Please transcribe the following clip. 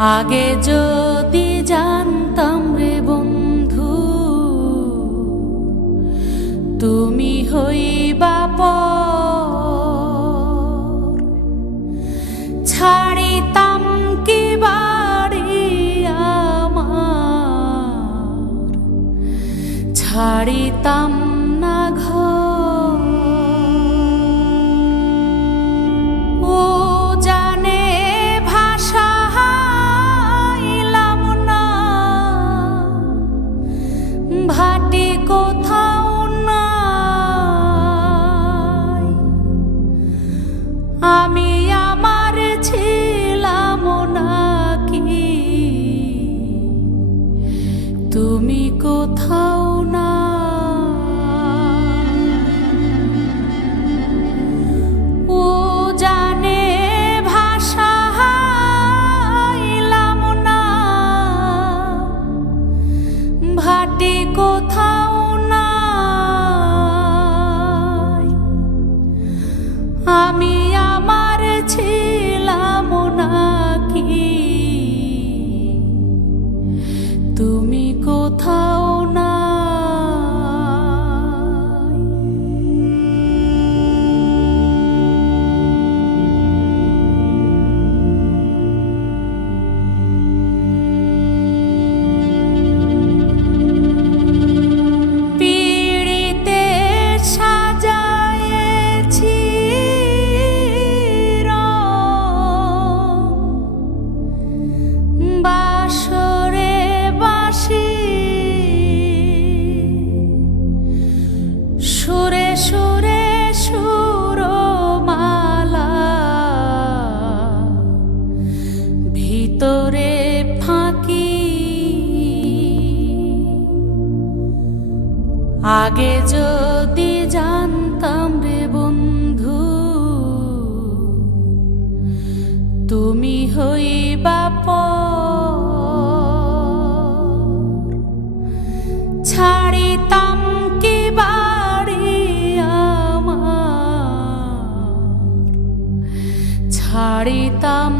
আগে যদি জানতাম রে বন্ধু তুমি হইবা পর, ছাড়িতাম কি বাড়ি আমার, ছাড়িতাম না ঘর। ও জানে ভাষা হাইলাম না, ভাটি কোথাও নাই, আমি আমার ছিলাম নাকি তুমি কোথাও না। ও জানে ভাষা হাইলাম না, ভাটি কোথাও নাই, আমি আমার ছিলাম নাকি তুমি কোথাও নাই। পিড়িতে সাজায়েছি বাসরে বাঁশি, সুরে সুরে সুরমালা, ভিতরে ফাঁকি। আগে যদি জানতাম রে বন্ধু তুমি হইবা পর, ছাড়িতাম কি বাড়ি আমার, ছাড়িতাম